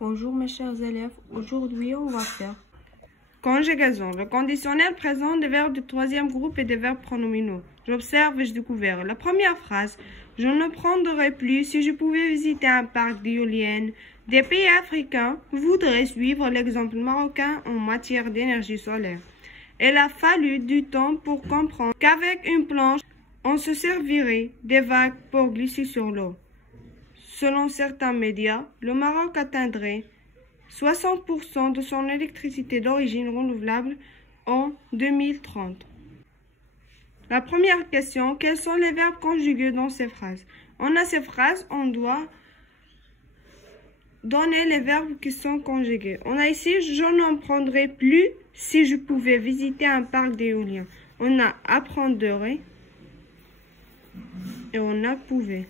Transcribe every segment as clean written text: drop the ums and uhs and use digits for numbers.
Bonjour mes chers élèves, aujourd'hui on va faire conjugaison. Le conditionnel présente des verbes du troisième groupe et des verbes pronominaux. J'observe et je découvre. La première phrase, je ne prendrais plus si je pouvais visiter un parc d'éoliennes. Des pays africains voudraient suivre l'exemple marocain en matière d'énergie solaire. Il a fallu du temps pour comprendre qu'avec une planche, on se servirait des vagues pour glisser sur l'eau. Selon certains médias, le Maroc atteindrait 60% de son électricité d'origine renouvelable en 2030. La première question, quels sont les verbes conjugués dans ces phrases? On a ces phrases, on doit donner les verbes qui sont conjugués. On a ici, je n'en prendrais plus si je pouvais visiter un parc d'éolien. On a apprendrait et on a pouvait.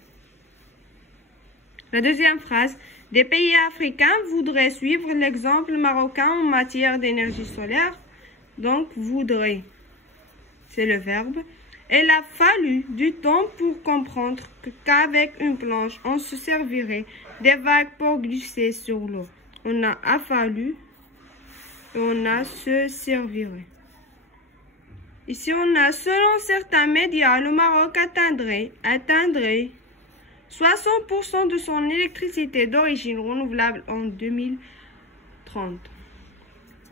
La deuxième phrase, des pays africains voudraient suivre l'exemple marocain en matière d'énergie solaire. Donc, voudrait, c'est le verbe. Il a fallu du temps pour comprendre qu'avec une planche, on se servirait des vagues pour glisser sur l'eau. On a fallu et on a se servirait. Ici, on a, selon certains médias, le Maroc atteindrait 60% de son électricité d'origine renouvelable en 2030.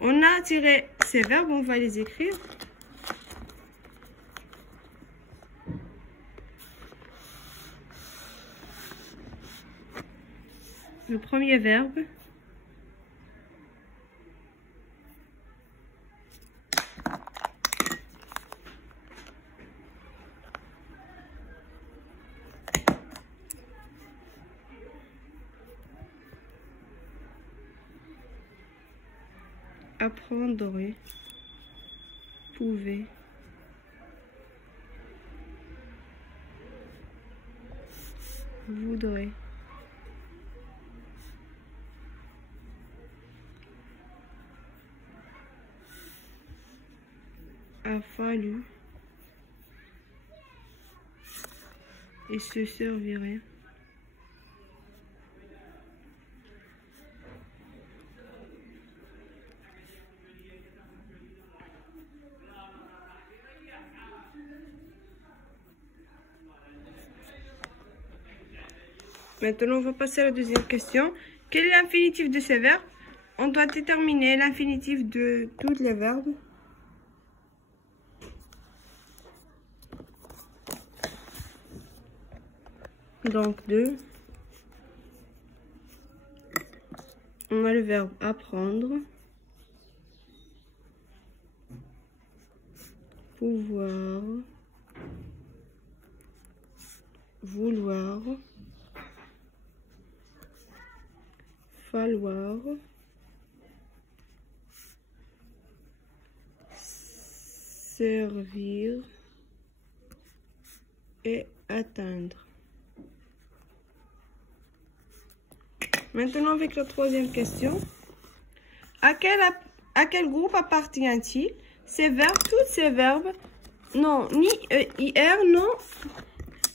On a tiré ces verbes, on va les écrire. Le premier verbe. Apprendrait, pouvait, voudrait, a fallu et se servirait. Maintenant, on va passer à la deuxième question. Quel est l'infinitif de ces verbes? On doit déterminer l'infinitif de tous les verbes. Donc, on a le verbe apprendre, pouvoir, vouloir, falloir, servir et atteindre. Maintenant, avec la troisième question, à quel groupe appartient-il? Ces verbes, tous ces verbes, non, ni IR, non.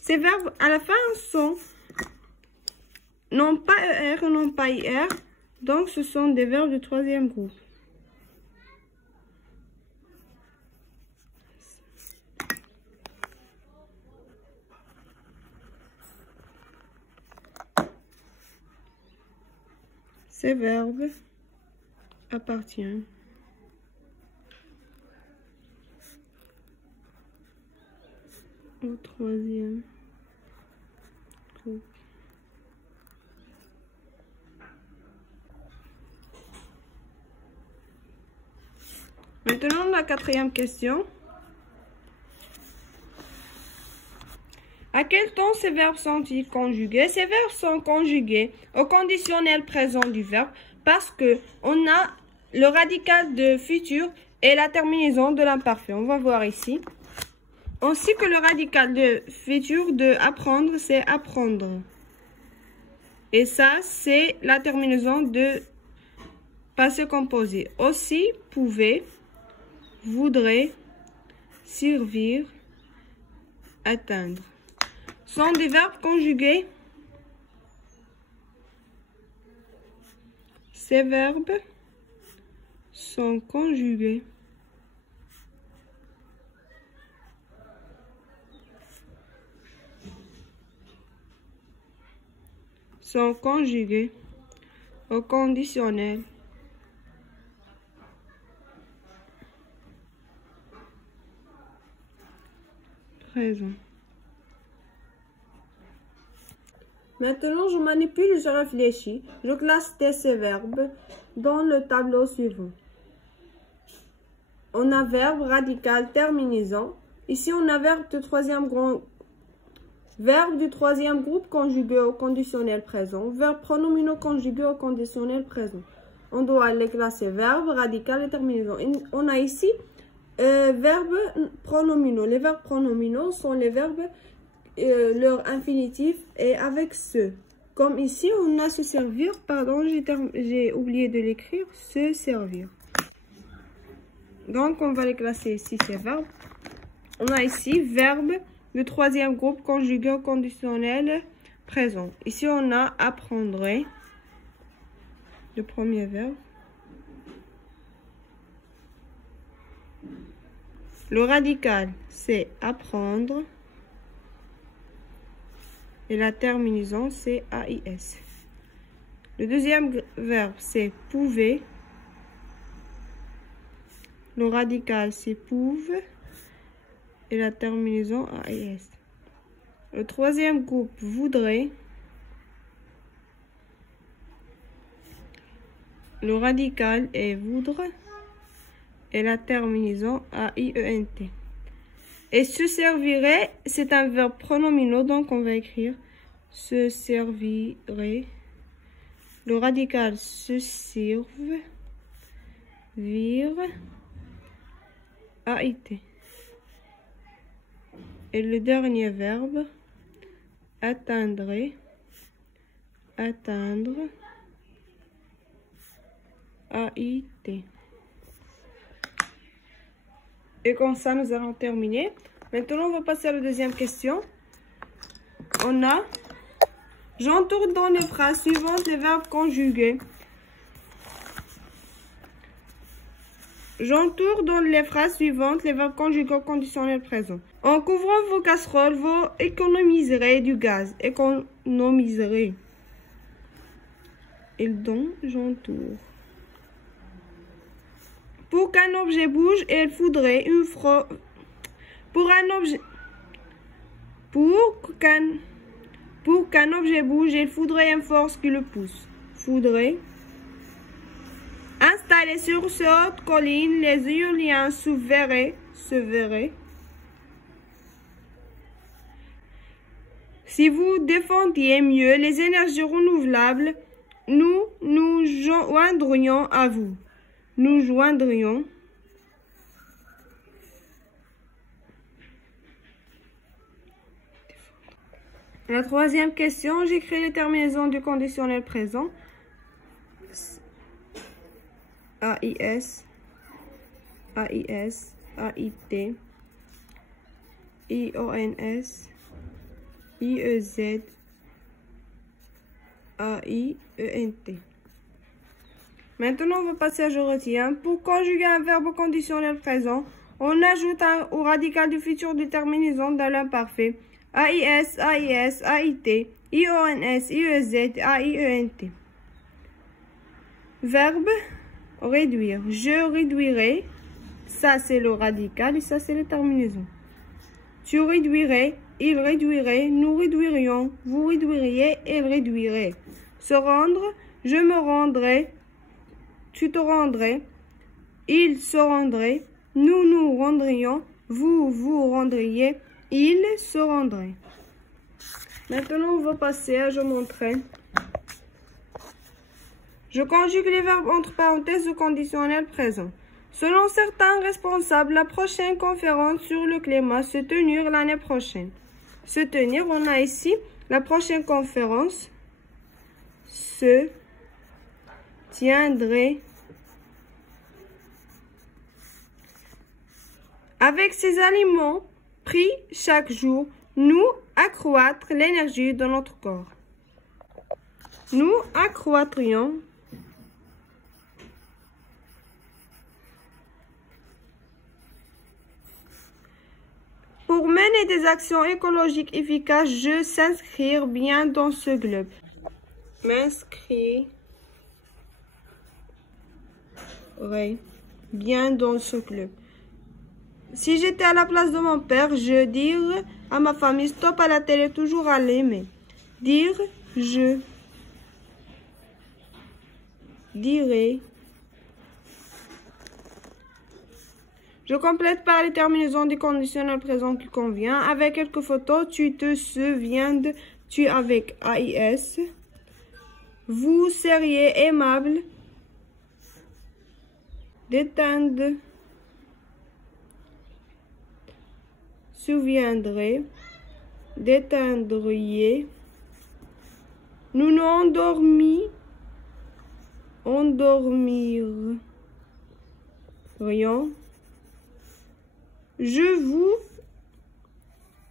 Ces verbes à la fin sont non pas ER, non pas IR. Donc, ce sont des verbes du troisième groupe. Ces verbes appartiennent au troisième groupe. Maintenant, la quatrième question. À quel temps ces verbes sont-ils conjugués? Ces verbes sont conjugués au conditionnel présent du verbe parce que on a le radical de futur et la terminaison de l'imparfait. On va voir ici. Ainsi que le radical de futur de apprendre, c'est apprendre. Et ça, c'est la terminaison de passé composé. Aussi, pouvait, voudrait, servir, atteindre. Sont des verbes conjugués Ces verbes sont conjugués. Sont conjugués au conditionnel présent. Maintenant, je manipule, je réfléchis. Je classe ces verbes dans le tableau suivant. On a verbe radical terminaison. Ici, on a verbe du troisième groupe conjugué au conditionnel présent. Verbe pronominaux conjugué au conditionnel présent. On doit les classer verbe radical et terminaison. On a ici verbes pronominaux. Les verbes pronominaux sont les verbes, leur infinitif est avec ce. Comme ici, on a se servir. Pardon, j'ai oublié de l'écrire. Se servir. Donc, on va les classer ici, ces verbes. On a ici verbe du troisième groupe conjugué au conditionnel présent. Ici, on a apprendrait. Le premier verbe. Le radical, c'est apprendre. Et la terminaison, c'est AIS. Le deuxième verbe, c'est pouvait. Le radical, c'est pouve. Et la terminaison, AIS. Le troisième groupe, voudrait. Le radical est voudre. Et la terminaison, AIENT. Et se servirait, c'est un verbe pronominal, donc on va écrire se servirait. Le radical se serve, vire, AIT. Et le dernier verbe, atteindrait, atteindre, AIT. Et comme ça, nous allons terminer. Maintenant, on va passer à la deuxième question. On a, j'entoure dans les phrases suivantes les verbes conjugués. J'entoure dans les phrases suivantes les verbes conjugués au conditionnel présent. En couvrant vos casseroles, vous économiserez du gaz. Économiserez. Et donc, j'entoure. Pour qu'un objet bouge, il faudrait une force. Pour qu'un objet bouge, il faudrait une force qui le pousse. Faudrait. Installés sur cette haute colline, les éoliens se verraient. Si vous défendiez mieux les énergies renouvelables, nous nous joindrions à vous. Nous joindrions. La troisième question, j'écris les terminaisons du conditionnel présent. AIS, AIS, AIT, IONS, IEZ, AIENT. Maintenant, on va passer à je retiens. Pour conjuguer un verbe au conditionnel présent, on ajoute au radical du futur déterminaison dans l'imparfait. AIS, AIS, AIT, IONS, IEZ, AIENT. Verbe, réduire. Je réduirai. Ça, c'est le radical et ça, c'est la terminaison. Tu réduirais, il réduirait, nous réduirions, vous réduiriez, il réduirait. Se rendre, je me rendrai, tu te rendrais, il se rendrait, nous nous rendrions, vous vous rendriez, il se rendrait. Maintenant, on va passer à je montrer. Je conjugue les verbes entre parenthèses au conditionnel présent. Selon certains responsables, la prochaine conférence sur le climat se tenir l'année prochaine. Se tenir, on a ici la prochaine conférence se tiendrait. Avec ces aliments pris chaque jour, nous accroître l'énergie de notre corps. Nous accroîtrions mener des actions écologiques efficaces, je s'inscrire bien dans ce club. M'inscrire bien dans ce club. Si j'étais à la place de mon père, je dirais à ma famille, stop à la télé, toujours à l'aimer. Dire, je dirais. Je complète par les terminaisons du conditionnel présent qui convient. Avec quelques photos, tu te souviens de, tu avec AIS. Vous seriez aimable d'éteindre, souviendrez, d'éteindriez. Nous nous endormirions.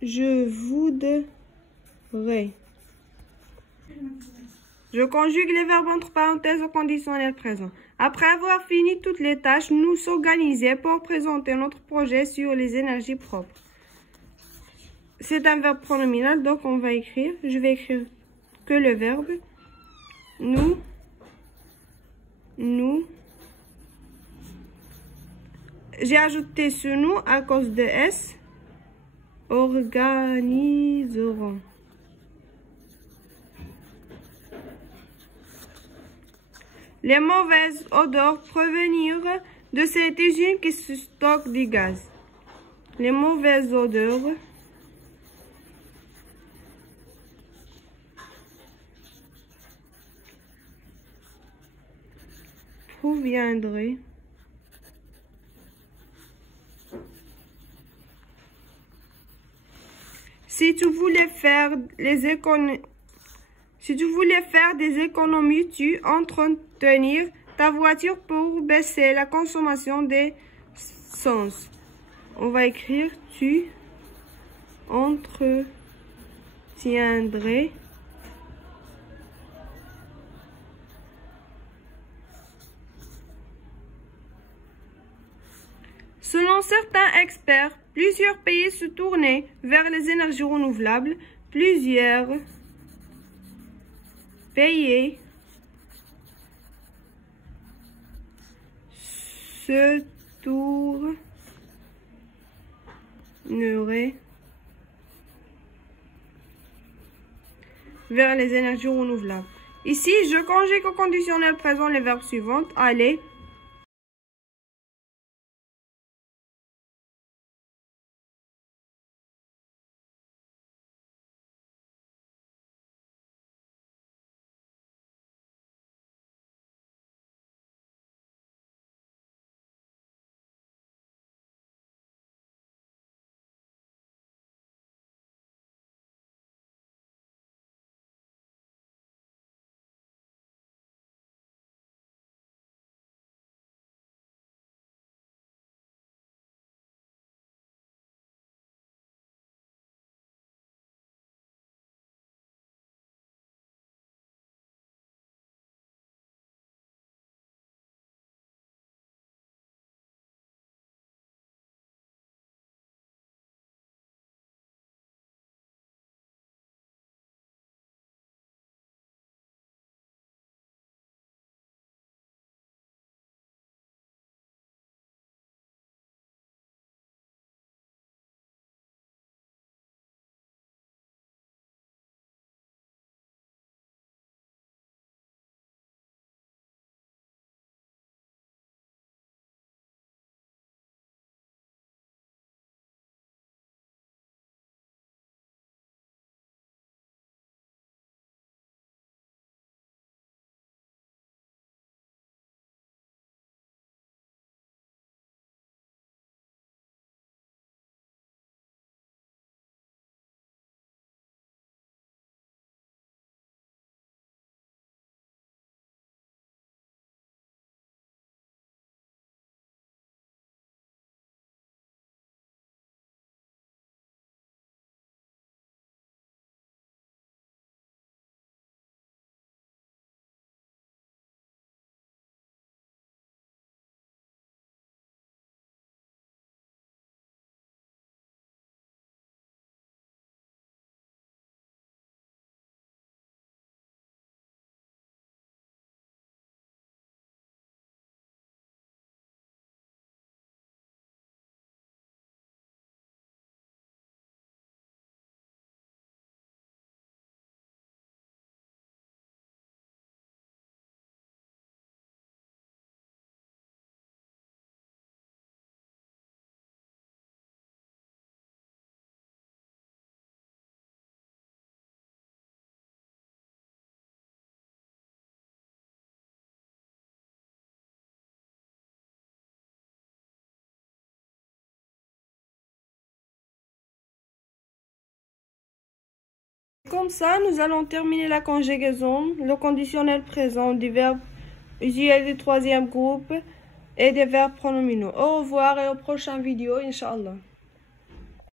Je voudrais. Je conjugue les verbes entre parenthèses au conditionnel présent. Après avoir fini toutes les tâches, nous s'organiser pour présenter notre projet sur les énergies propres. C'est un verbe pronominal, donc on va écrire. Je vais écrire que le verbe. Nous. J'ai ajouté ce nous à cause de S. Organiseront. Les mauvaises odeurs provenir de cette usine qui stocke du gaz. Les mauvaises odeurs proviendraient si tu voulais faire des économies, tu entretenir ta voiture pour baisser la consommation d'essence. On va écrire tu entretiendrais Selon certains experts, plusieurs pays se tournaient vers les énergies renouvelables. Plusieurs pays se tourneraient vers les énergies renouvelables. Ici, je conjugue au conditionnel présent les verbes suivants. Aller, Comme ça, nous allons terminer la conjugaison, le conditionnel présent des verbes usuels du troisième groupe et des verbes pronominaux. Au revoir et aux prochaines vidéos, Inch'Allah.